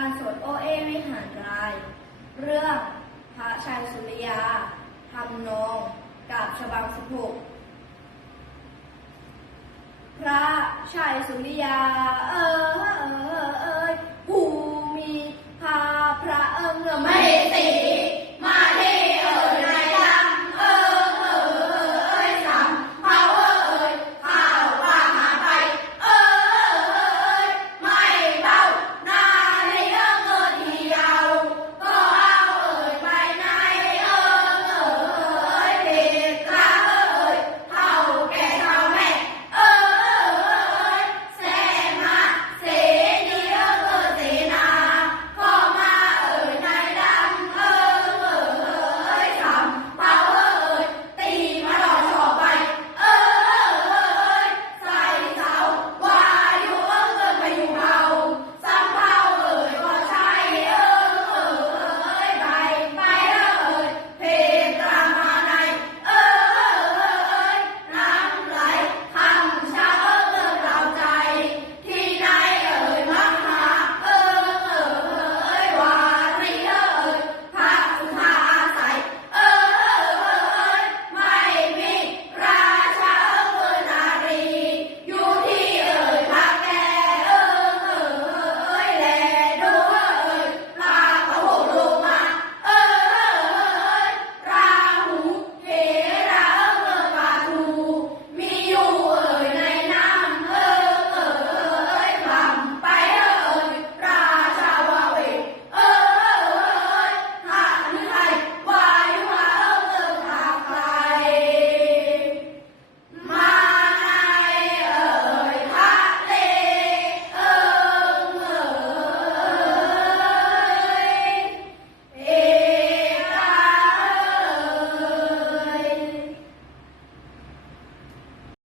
การสวดโอเอวิหารราย เรื่องพระชายสุริยาทำนองกาบฉบังสิบหกพระชายสุริยา